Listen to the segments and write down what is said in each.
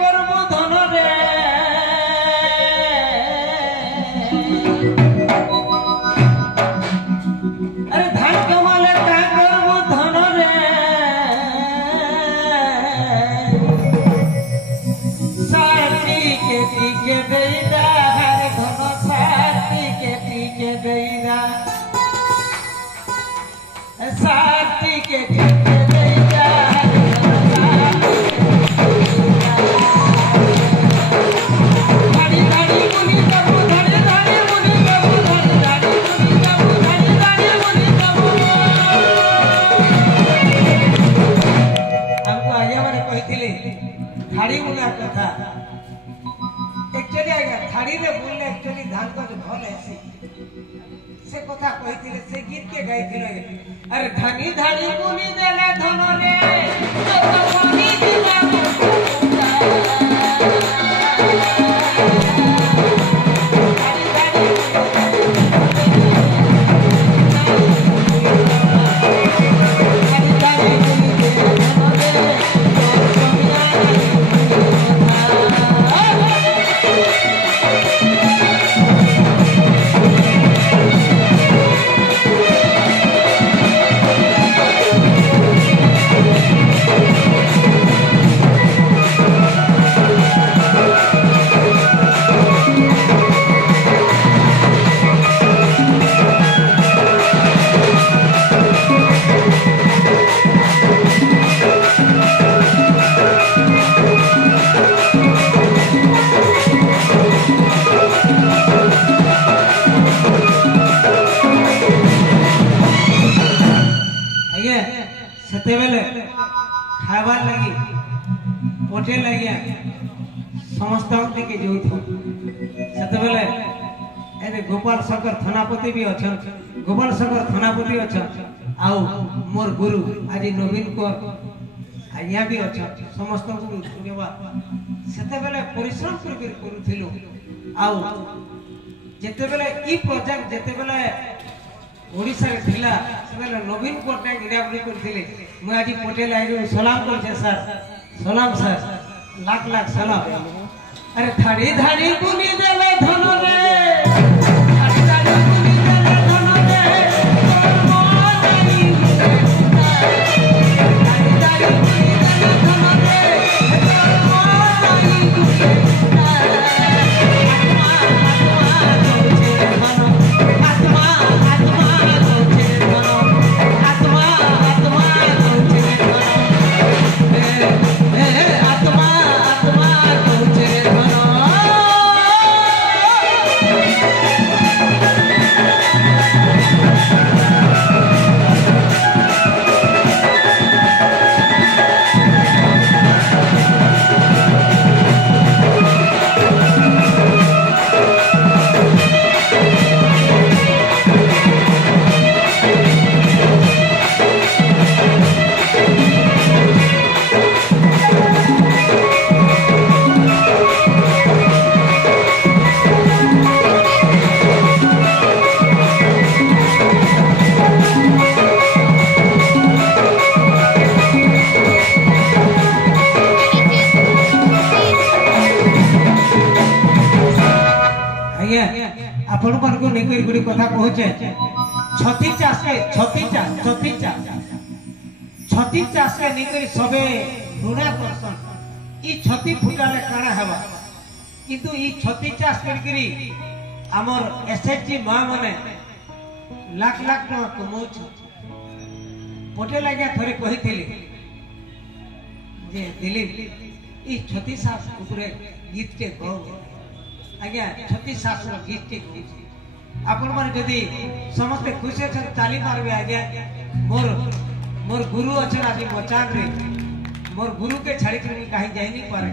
करबो धन रे अरे धान कमाले का करबो धन रे साथी के टीके देदा हर धन साथी के टीके देदा साथी के टीके देदा थाड़ी मुला कथा एक्चुअली आज्ञा थाड़ी रे बोलले एक्चुअली धान को जो भल ऐसी से कथा कहिथिले से गीत के गाइथिले अरे धनी धनी मुनि देला धन रे तो पानी दिला खाबार लगी पटे लगिया समस्त के जो से बेले गोपाल शंकर थानापति भी अच्छा गोपाल शंकर थानापति अच्छा आओ मोर गुरु आज नवीन को यहाँ भी अच्छा समस्त से परिश्रम करूँ आओ जिते बेले ई प्रोजेक्ट जिते बेले ओडिसा रे थिला सेबेले नवीन पटनायक इराबरी करथिले मु आजि पटेल आइरो सलाम करछे सर सलाम सर लाख लाख सलाम अरे थाड़ी धाड़ी गुनी देले धन रे थाड़ी धाड़ी गुनी देले धन रे थाड़ी धाड़ी गुनी देले धन रे आपण मन को नेकर गुडी कथा कहूचे छती चाष के छती चाष के नेकर सबे ऋणा करसन ई छती फुटाले काना हवा किंतु ई छती चाष करकरी हमर एसएचजी मां माने लाख लाख टका कमाउछ पटेल आज्ञा थरे कहिथिले जे दिलीप ई छती चाष ऊपरे गीत के गाओ आज्ञा 36 शास्त्र गीत के आपण माने जदी समस्त खुशी छ चाली मारबे आज्ञा मोर गुरु अछि आज मचान रे मोर गुरु के छाड़ी के कहीं जाई नहीं पारे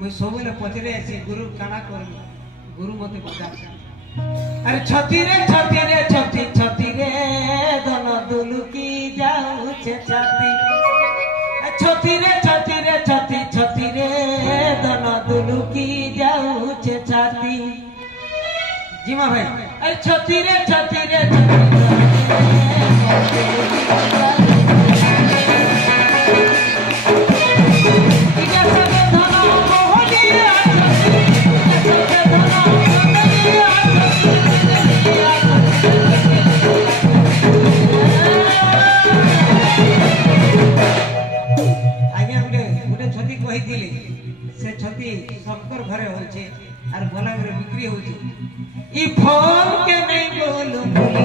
कोई सबले पचरे ऐसी गुरु काना कर गुरु मते बता अरे छती रे धन दुलु की जाऊ छे छाती छती रे धन दुलु की जाऊ छे छाती जीमा भाई अरे छती रे धन आज्ञा गोटे गोटे छती कही से छती शंकर घरे होचे और बलांग रे बिक्री होचे ई फल के नहीं बोलो बोली